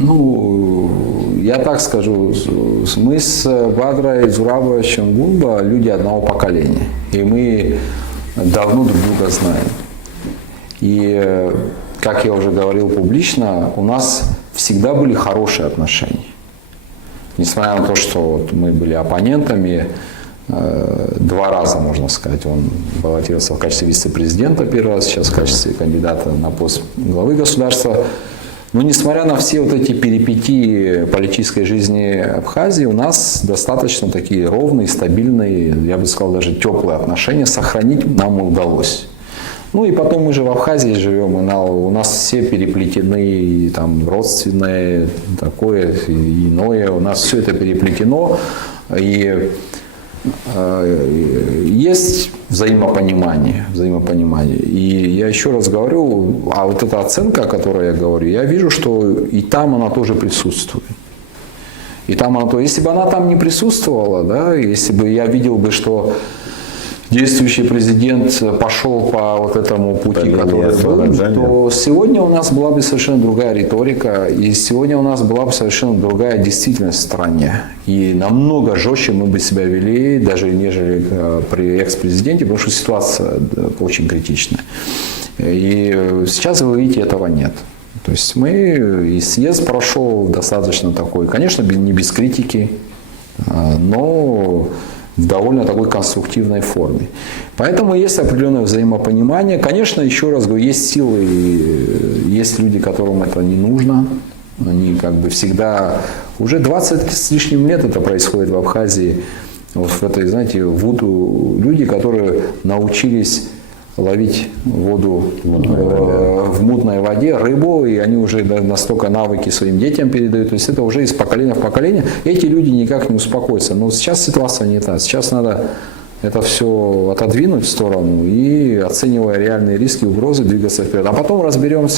Ну, я так скажу, мы с Бадрой Зурабовичем Гунба люди одного поколения. И мы давно друг друга знаем. И, как я уже говорил публично, у нас всегда были хорошие отношения. Несмотря на то, что мы были оппонентами, 2 раза, можно сказать, он баллотировался в качестве вице-президента первый раз, сейчас в качестве кандидата на пост главы государства. Но несмотря на все вот эти перипетии политической жизни Абхазии, у нас достаточно такие ровные, стабильные, я бы сказал, даже теплые отношения сохранить нам удалось. Ну и потом мы же в Абхазии живем, и у нас все переплетены, и там родственное, такое, и иное, у нас все это переплетено, и есть взаимопонимание. И я еще раз говорю, а вот эта оценка, о которой я говорю, я вижу, что и там она тоже присутствует. И там она тоже, если бы она там не присутствовала, да, если бы я видел бы, что действующий президент пошел по вот этому пути, который был, то сегодня у нас была бы совершенно другая риторика, и сегодня у нас была бы совершенно другая действительность в стране. И намного жестче мы бы себя вели, даже нежели при экс-президенте, потому что ситуация очень критичная. И сейчас, вы видите, этого нет. То есть мы, и съезд прошел достаточно такой, конечно, не без критики, но в довольно такой конструктивной форме. Поэтому есть определенное взаимопонимание. Конечно, еще раз говорю, есть силы, есть люди, которым это не нужно. Они как бы всегда, уже 20 с лишним лет это происходит в Абхазии. Вот в этой, знаете, вуду люди, которые научились ловить воду в мутной воде, рыбу, и они уже настолько навыки своим детям передают. То есть это уже из поколения в поколение. Эти люди никак не успокоятся. Но сейчас ситуация не та. Сейчас надо это все отодвинуть в сторону и, оценивая реальные риски и угрозы, двигаться вперед. А потом разберемся.